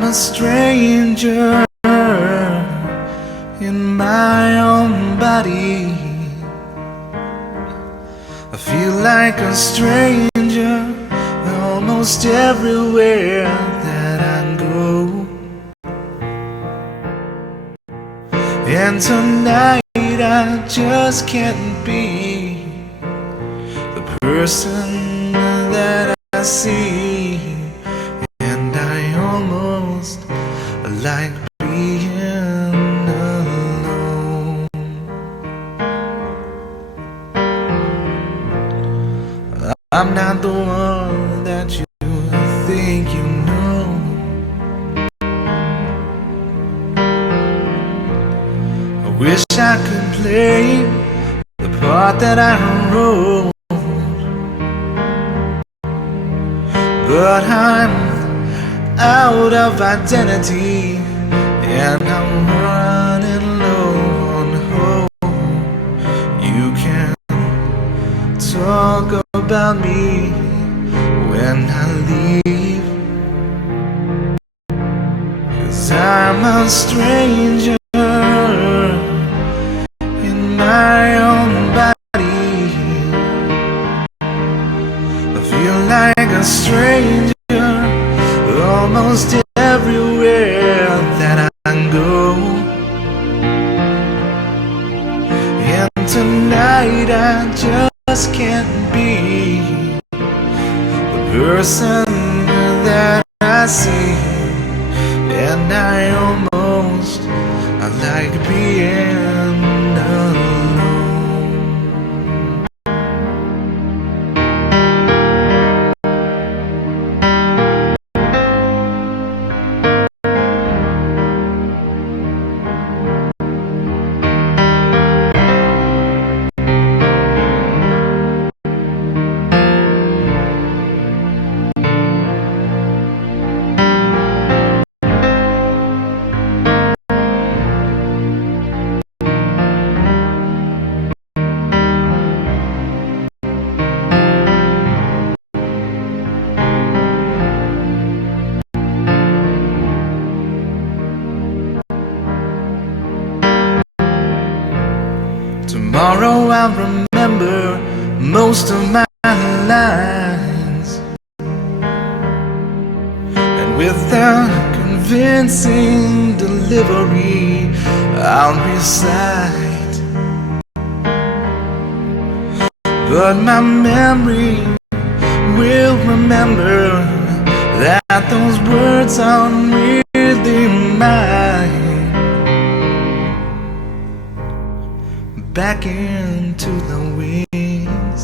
I'm a stranger in my own body. I feel like a stranger almost everywhere that I go. And tonight I just can't be the person that I see. And I almost like being alone. I'm not the one that you think you know. I wish I could play the part that I wrote, but I'm out of identity and I'm running low on hope. You can talk about me when I leave, 'cause I'm a stranger in my own body. I feel like a stranger almost everywhere that I go. And tonight I just can't be the person that I see. And I almost like being alone. Tomorrow I'll remember most of my lines, and with a convincing delivery I'll recite. But my memory will remember that those words aren't really mine. Back into the wings,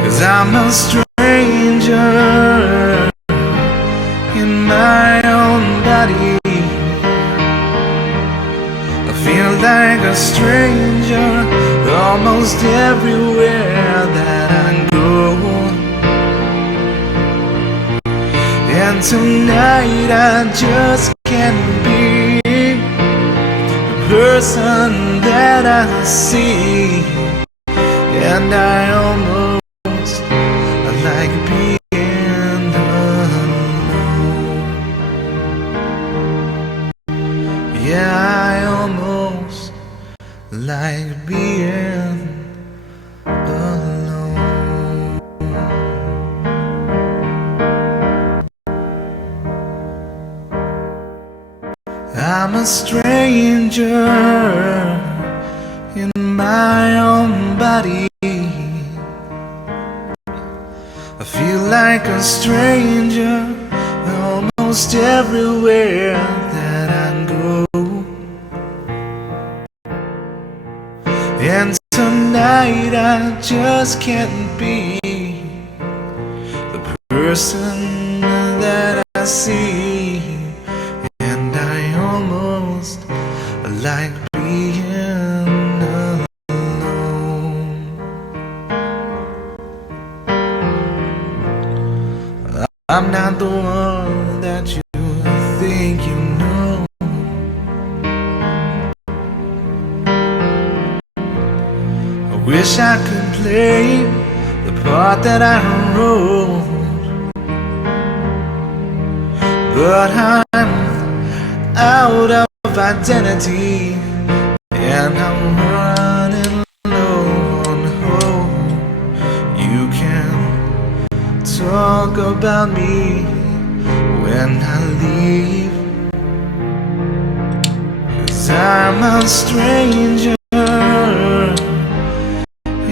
'cause I'm a stranger in my own body. I feel like a stranger almost everywhere that I go. And tonight I just can't be person that I see. And I almost like being alone. Yeah, I almost like being alone. I'm a stranger in my own body. I feel like a stranger almost everywhere that I go. And tonight I just can't be the person that I see. And I almost like being alone. I'm not the one that you think you know. I wish I could play the part that I wrote, but I'm out of identity, and I'm running low on hope. You can talk about me when I leave, 'cause I'm a stranger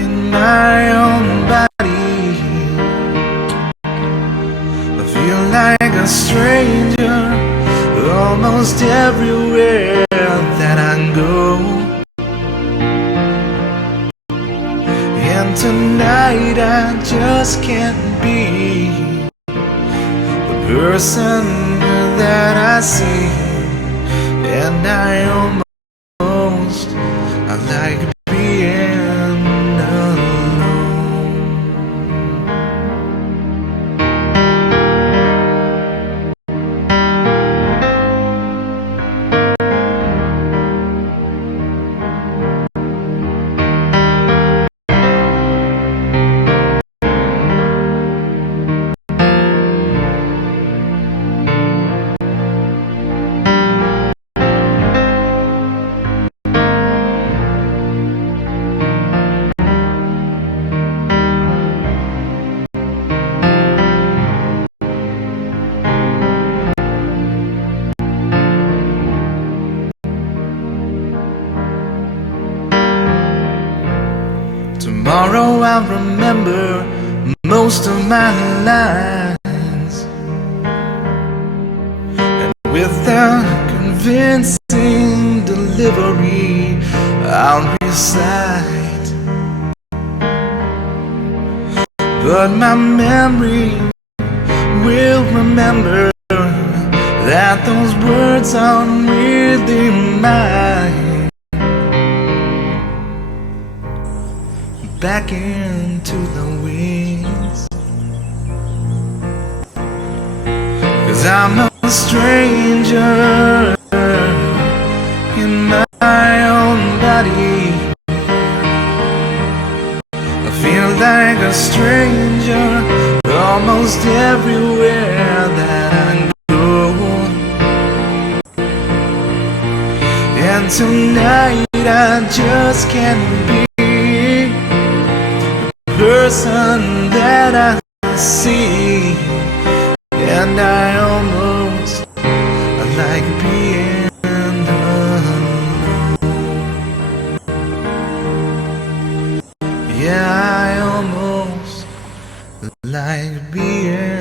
in my own body. I feel like a stranger almost everywhere that I go. And tonight I just can't be the person that I see, and I almost like being alone. Tomorrow I'll remember most of my lines, and with a convincing delivery I'll recite. But my memory will remember that those words aren't really mine. Back into the wings, 'cause I'm a stranger in my own body. I feel like a stranger almost everywhere that I go. And tonight I just can't be person that I see, and I almost like being alone. Yeah, I almost like being